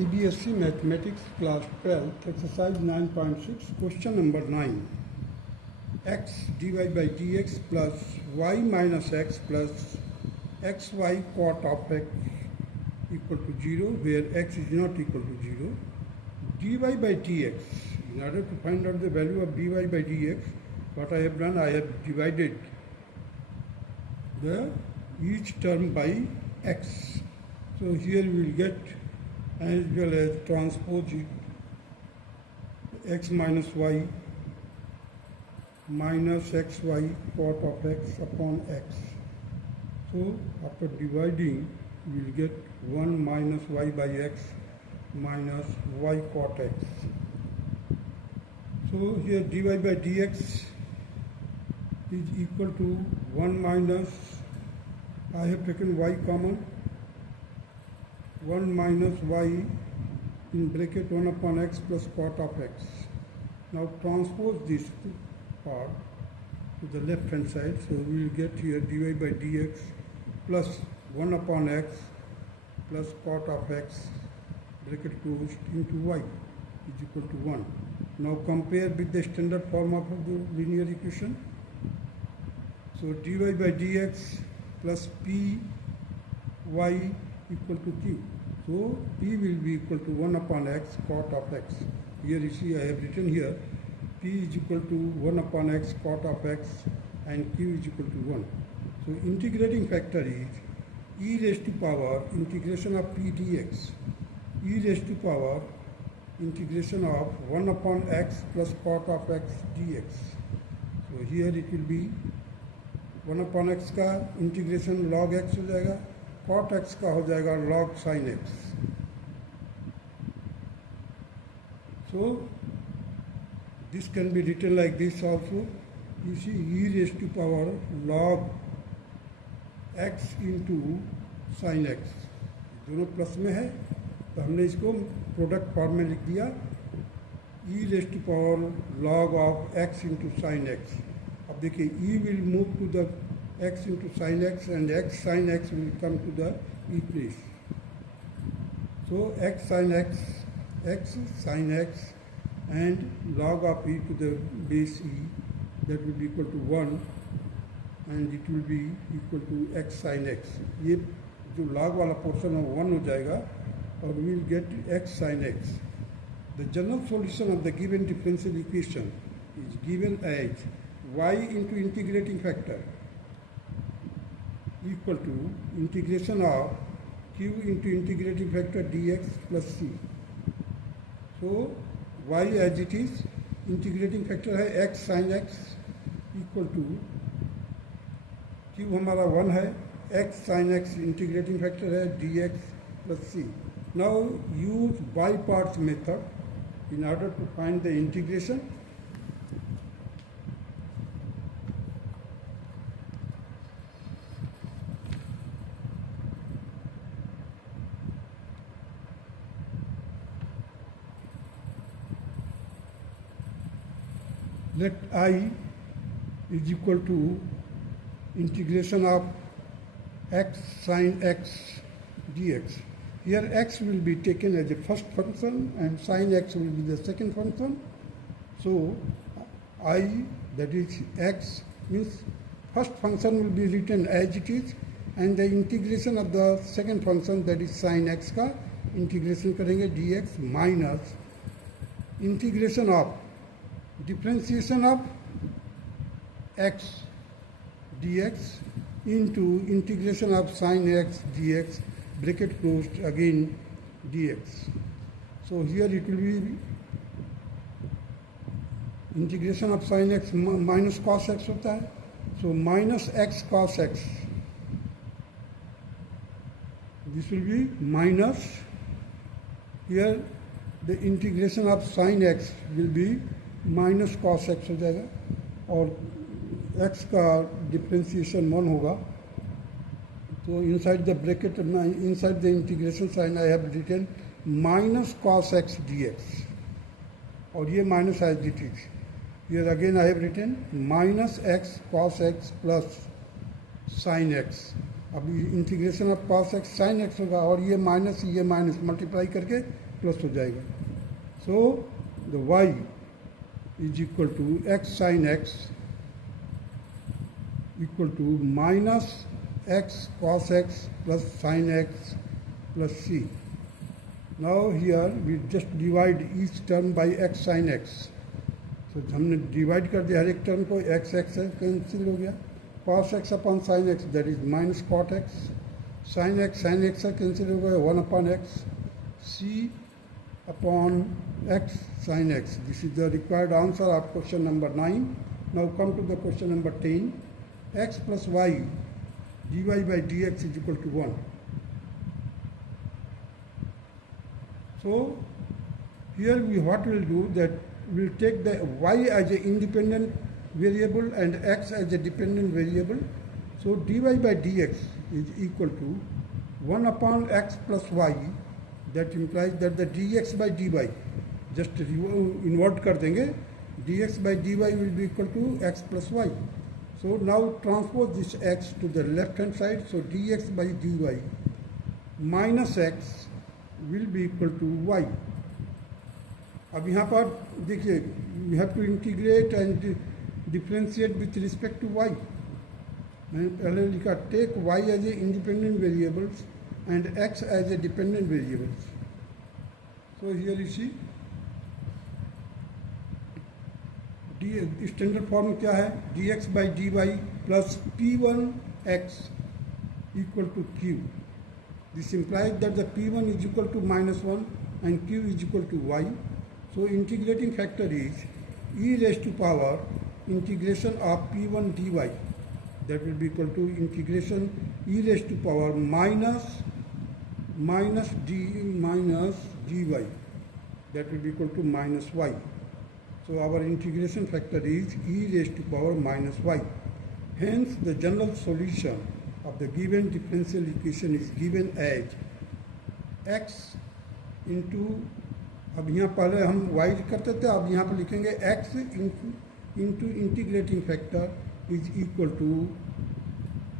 CBSE Mathematics Class 12, Exercise 9.6, Question number 9. X dy by dx plus y minus x plus xy cot of x equal to 0, where x is not equal to 0. dy by dx, in order to find out the value of dy by dx, what I have done, I have divided each term by x. So here we will get as well as transpose it, x minus y minus xy cot of x upon x. So after dividing, we will get 1 minus y by x minus y cot x. So here dy by dx is equal to 1 minus, I have taken y common, 1 minus y in bracket 1 upon x plus cot of x. Now transpose this part to the left hand side, so we will get here dy by dx plus 1 upon x plus cot of x bracket closed into y is equal to 1. Now compare with the standard form of the linear equation. So dy by dx plus p y equal to q. So p will be equal to 1 upon x cot of x. Here you see I have written here p is equal to 1 upon x cot of x and q is equal to 1. So integrating factor is e raised to power integration of p dx, e raised to power integration of 1 upon x plus cot of x dx. So here it will be 1 upon x का integration log x हो जाएगा, cot x का हो जाएगा log sin x. So this can be written like this also. You see e raised to power log x into sin x. दोनों plus में है तो हमने इसको प्रोडक्ट फॉर्म में लिख दिया, e raised to power log of x into sin x. अब देखिए e will move to the x into sin x and x sin x will come to the e place. So x sin x and log of e to the base e, that will be equal to 1 and it will be equal to x sin x. ये जो log वाला portion है 1 हो जाएगा और we will get x sin x. The general solution of the given differential equation is given as y into integrating factor equal to integration of q into integrating factor dx plus c. So y as it is, integrating factor है x sin x equal to q हमारा 1 है, x sin x integrating factor है dx plus c. Now use by parts method in order to find the integration. Let I is equal to integration of x sin x dx. Here x will be taken as the first function and sin x will be the second function. So I, that is x, means first function will be written as it is and the integration of the second function, that is sin x का integration करेंगे dx minus integration of differentiation of x dx into integration of sin x dx bracket closed again dx. So here it will be integration of sin x minus cos x होता है. So minus x cos x. This will be minus, here the integration of sin x will be minus cos x हो जाएगा और x का differentiation 1 होगा. तो inside the bracket, inside the integration sign I have written minus cos x dx और ये minus as it is. Here again I have written minus x cos x plus sin x अब integration of cos x sin x होगा और ये minus multiply करके plus हो जाएगा. So the y is equal to x sin x equal to minus x cos x plus sin x plus c. Now here we just divide each term by x sin x. So हमने divide कर दिया हर एक term को, x cancel हो गया, cos x upon sin x that is minus cot x, sin x cancel हो गया 1 upon x, c upon x sin x. This is the required answer of question number 9. Now come to the question number 10. X plus y dy by dx is equal to 1. So here what we'll do that we'll take the y as an independent variable and x as a dependent variable. So dy by dx is equal to 1 upon x plus y. That implies that the dx by dy, just invert कर देंगे, dx by dy will be equal to x plus y. So now transpose this x to the left hand side. So dx by dy minus x will be equal to y. अब यहाँ पर देखिए, we have to integrate and differentiate with respect to y. मैंने पहले लिखा take y as a independent variables and x as a dependent variables. So here you see standard form क्या है, dx by dy plus p1x equal to q. This implies that the p1 is equal to minus 1 and q is equal to y. So integrating factor is e raised to power integration of p1 dy. That will be equal to integration e raised to power minus dy. That will be equal to minus y. So our integration factor is e raised to power minus y. Hence the general solution of the given differential equation is given as x into, अब यहाँ पहले हम y करते थे, अब यहाँ पर लिखेंगे x into integrating factor is equal to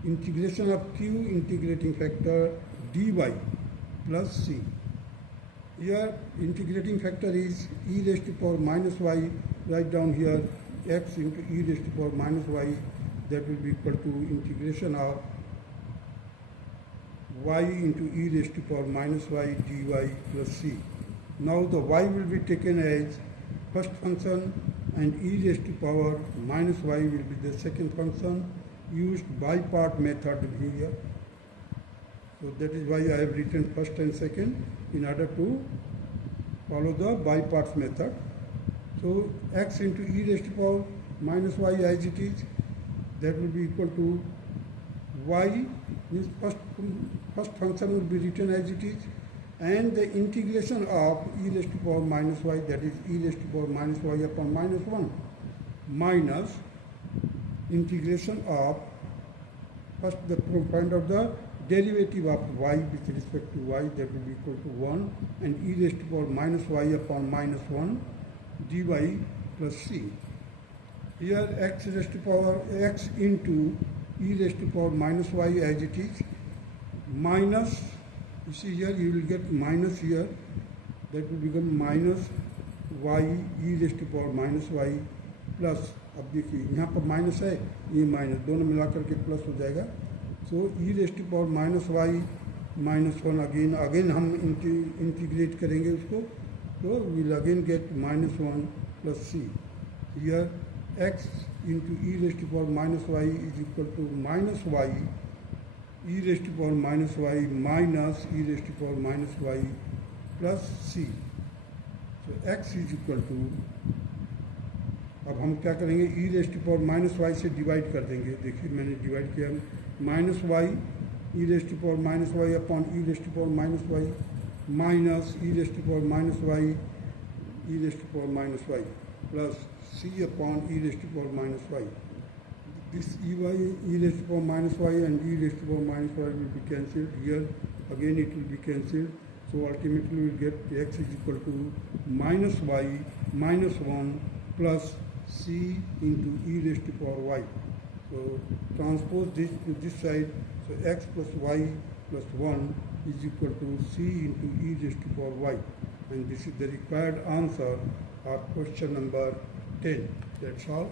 integration of q integrating factor dy plus c. Here integrating factor is e raised to power minus y. Write down here x into e raised to power minus y. That will be equal to integration of y into e raised to power minus y dy plus c. Now the y will be taken as first function and e raised to power minus y will be the second function. Used by part method here. So that is why I have written first and second in order to follow the by parts method. So x into e raised to power minus y as it is, that will be equal to y, means first function will be written as it is, and the integration of e raised to power minus y, that is e raised to power minus y upon minus 1, minus integration of, first the find out the derivative of y with respect to y, that will be equal to 1, and e raised to power minus y upon minus 1 dy plus c. Here x raised to power x into e raised to power minus y as it is, minus, you see here you will get minus here, that will become minus y e raised to power minus y plus, अब देखिए यहाँ पर minus है, ये minus, दोनों मिलाकर के plus हो जाएगा. So e raised to power minus y minus 1 again हम इंटीग्रेट करेंगे उसको, तो we will again get minus 1 plus c. Here x into e raised to power minus y is equal to minus y e raised to power minus y minus e raised to power minus y plus c. So x is equal to, अब हम क्या करेंगे, e raised to power minus y से divide कर देंगे. देखिए मैंने divide किया, minus y e raised to power minus y upon e raised to power minus y minus e raised to power minus y e raised to power minus y plus c upon e raised to power minus y. This e raised to power minus y and e raised to power minus y will be cancelled. Here again it will be cancelled. So ultimately we will get x is equal to minus y minus 1 plus c into e raised to power y. So transpose this to this side. So x plus y plus 1 is equal to c into e raised to power y. And this is the required answer of question number 10. That's all.